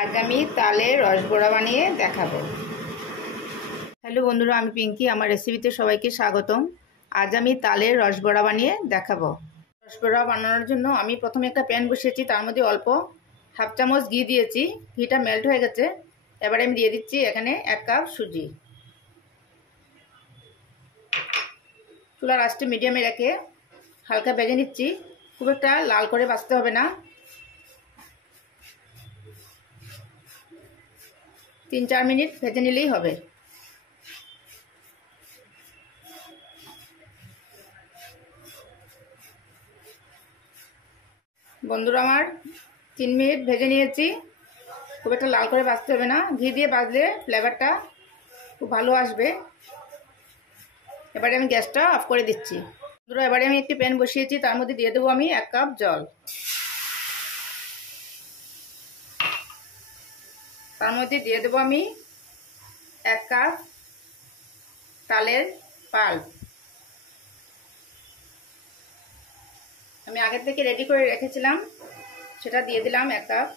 আজ আমি তালের রসবড়া বানিয়ে দেখাবো। হ্যালো বন্ধুরা, আমি পিঙ্কি। আমার রেসিপিতে সবাইকে স্বাগতম। আজ আমি তালের রসবড়া বানিয়ে দেখাবো। রসবড়া বানানোর জন্য আমি প্রথমে একটা প্যান বসিয়েছি, তার মধ্যে অল্প হাফ চামচ ঘি দিয়েছি। ঘিটা মেল্ট হয়ে গেছে। এবারে আমি দিয়ে দিচ্ছি এখানে 1 কাপ সুজি। চুলার আঁচটা মিডিয়ামে রেখে হালকা ভেজে নিচ্ছি। খুব একটা লাল করে ভাজতে হবে না, 3-4 মিনিট ভেজে নিলেই হবে। বন্ধুরা, আমার 3 মিনিট ভেজে নিয়েছি। খুব একটা লাল করে ভাজতে হবে না, ঘি দিয়ে ভাজলে ফ্লেভারটা খুব ভালো আসবে। এবারে আমি গ্যাসটা অফ করে দিচ্ছি। বন্ধুরা, এবারে আমি একটি প্যান বসিয়েছি, তার মধ্যে দিয়ে দেবো আমি 1 কাপ জল। তার মধ্যে দিয়ে দেবো আমি 1 কাপ তালের পাল্প। আমি আগে থেকে রেডি করে রেখেছিলাম, সেটা দিয়ে দিলাম 1 কাপ।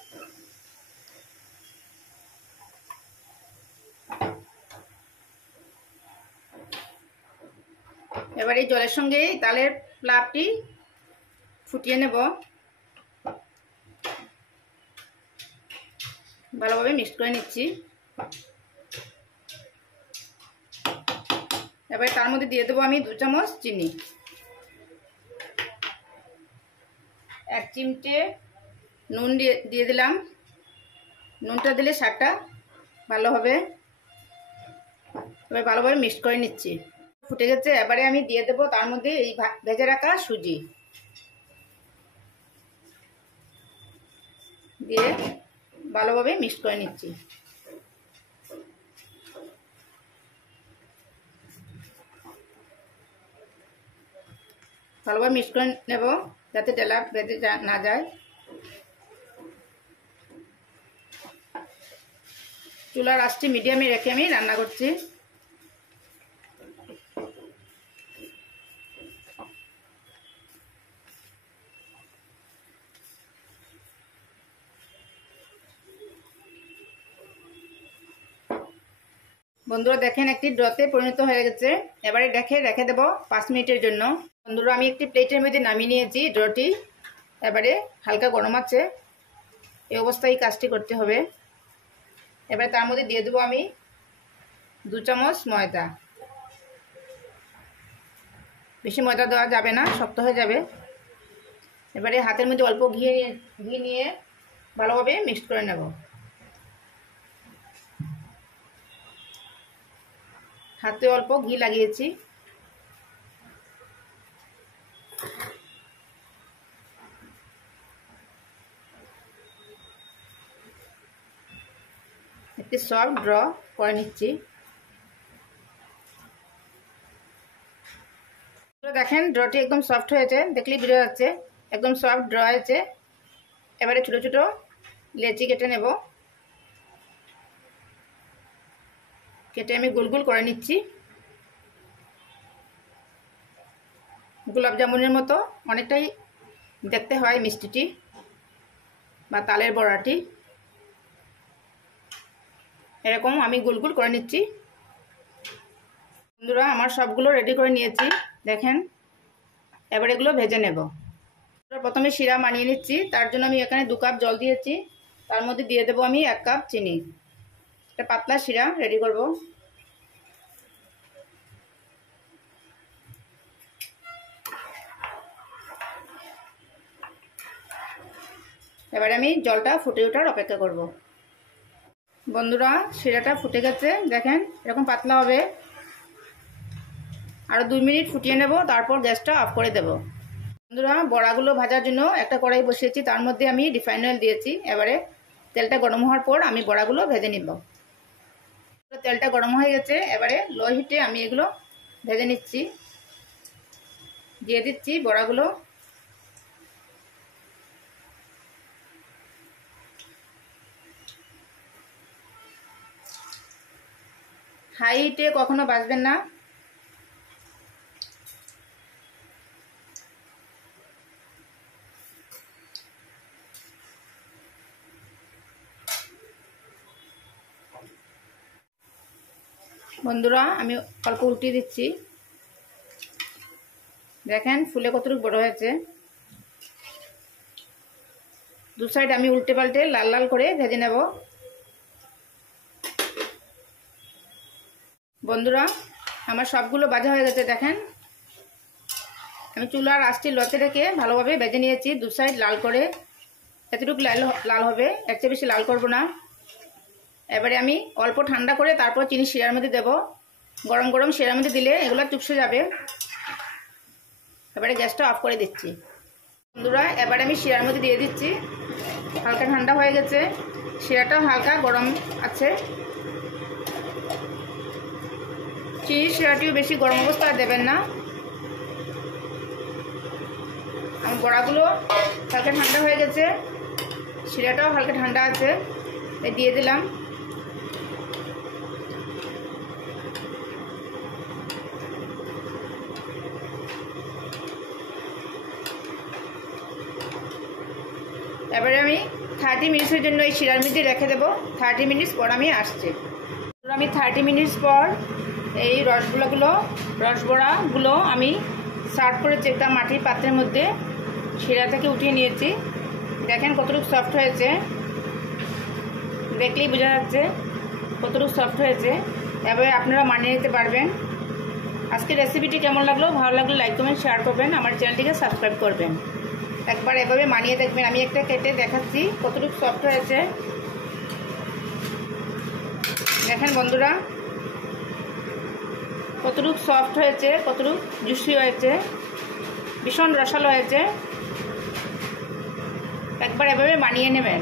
এবার এই জলের সঙ্গে তালের পাল্পটি ফুটিয়ে নেব, ভালোভাবে মিক্স করে নিচ্ছি। এবার তার মধ্যে দিয়ে দেবো আমি 2 চামচ চিনি, 1 চিমটে নুন দিয়ে দিলাম। নুনটা দিলে স্বাদটা ভালো হবে। এবার ভালোভাবে মিক্স করে নিচ্ছি। ফুটে গেছে, এবারে আমি দিয়ে দেবো তার মধ্যে এই ভেজে রাখা সুজি দিয়ে ভালোভাবে মিক্স করে নিচ্ছি। ভালোভাবে মিক্স করে নেব যাতে ডেলা বেঁধে না যায়। চুলার আঁচটি মিডিয়ামে রেখে আমি রান্না করছি। বন্ধুরা দেখেন, একটি ড্রতে পরিণত হয়ে গেছে। এবারে রেখে দেব 5 মিনিটের জন্য। বন্ধুরা, আমি একটি প্লেটের মধ্যে নামিয়ে নিয়েছি ড্রটি। এবারে হালকা গরম আছে, এই অবস্থায় কাজটি করতে হবে। এবারে তার মধ্যে দিয়ে দেবো আমি 2 চামচ ময়দা। বেশি ময়দা দেওয়া যাবে না, শক্ত হয়ে যাবে। এবারে হাতের মধ্যে অল্প ঘি নিয়ে ভালোভাবে মিক্স করে নেব। হাতে অল্প ঘি লাগিয়েছি। একটি সফট ড্র করে নিচ্ছি। দেখেন, ড্রটি একদম সফট হয়েছে, দেখলেই বোঝা যাচ্ছে একদম সফট ড্র হয়েছে। এবারে ছোট ছোট লেচি কেটে নেব। কেটে আমি গোল গোল করে নিচ্ছি। গোলাপ জামুনের মতো অনেকটাই দেখতে হয় মিষ্টিটি বা তালের বড়াটি। এরকম আমি গোল গোল করে নিচ্ছি। বন্ধুরা, আমার সবগুলো রেডি করে নিয়েছি, দেখেন। এবার এগুলো ভেজে নেব। প্রথমে শিরা বানিয়ে নিচ্ছি। তার জন্য আমি এখানে 2 কাপ জল দিয়েছি, তার মধ্যে দিয়ে দেবো আমি 1 কাপ চিনি। একটা পাতলা শিরা রেডি করব। এবারে আমি জলটা ফুটে ওঠার অপেক্ষা করব। বন্ধুরা, শিরাটা ফুটে গেছে, দেখেন এরকম পাতলা হবে। আরও 2 মিনিট ফুটিয়ে নেব, তারপর গ্যাসটা অফ করে দেব। বন্ধুরা, বড়াগুলো ভাজার জন্য একটা কড়াই বসিয়েছি, তার মধ্যে আমি রিফাইন অয়েল দিয়েছি। এবারে তেলটা গরম হওয়ার পর আমি বড়াগুলো ভেজে নিব। তেলটা গরম হয়ে গেছে, এবারে লো হিটে আমি এগুলো ভেজে নিচ্ছি। দিয়ে দিচ্ছি বড়াগুলো। হাই হিটে কখনো ভাজবেন না। বন্ধুরা আমি অল্প উল্টিয়ে দিচ্ছি, দেখেন ফুলে কতটুকু বড় হয়েছে। দু সাইড আমি উল্টে পাল্টে লাল লাল করে ভেজে নেব। বন্ধুরা আমার সবগুলো ভাজা হয়ে গেছে, দেখেন আমি চুলার আঁচটি লতে রেখে ভালোভাবে ভেজে নিয়েছি, দু সাইড লাল করে। এতটুকু লাল হবে, এর চেয়ে বেশি লাল করব না। এবারে আমি অল্প ঠান্ডা করে তারপর চিনি শিরার মধ্যে দেব। গরম গরম শিরার মধ্যে দিলে এগুলো চুপসে যাবে। এবারে গ্যাসটা অফ করে দিচ্ছি। বন্ধুরা এবারে আমি শিরার মধ্যে দিয়ে দিচ্ছি। হালকা ঠান্ডা হয়ে গেছে, শিরাটাও হালকা গরম আছে। চিনি শিরাটিও বেশি গরম অবস্থায় দেবেন না। আমার বড়াগুলো হালকা ঠান্ডা হয়ে গেছে, শিরাটাও হালকা ঠান্ডা আছে, দিয়ে দিলাম। এবারে আমি 30 মিনিটের জন্য এই শিরার মধ্যে রেখে দেবো। 30 মিনিট পর আমি আসছি। আমি 30 মিনিট পর এই রসবড়াগুলো আমি সার্ভ করেছি একটা মাটির পাত্রের মধ্যে। শিরা থেকে উঠিয়ে নিয়েছি, দেখেন কতটুকু সফট হয়েছে, দেখলেই বোঝা যাচ্ছে কতটুকু সফট হয়েছে। এবারে আপনারা মানিয়ে নিতে পারবেন। আজকের রেসিপিটি কেমন লাগলো, ভালো লাগলে লাইক কমেন্ট শেয়ার করবেন, আমার চ্যানেলটিকে সাবস্ক্রাইব করবেন। একবার এভাবে মানিয়ে দেখবেন। আমি একটা কেটে দেখাচ্ছি কতটুকু সফট হয়েছে, দেখেন বন্ধুরা কতটুকু সফট হয়েছে, কতটুকু জুসি হয়েছে, ভীষণ রসালো হয়েছে। একবার এভাবে মানিয়ে নেবেন।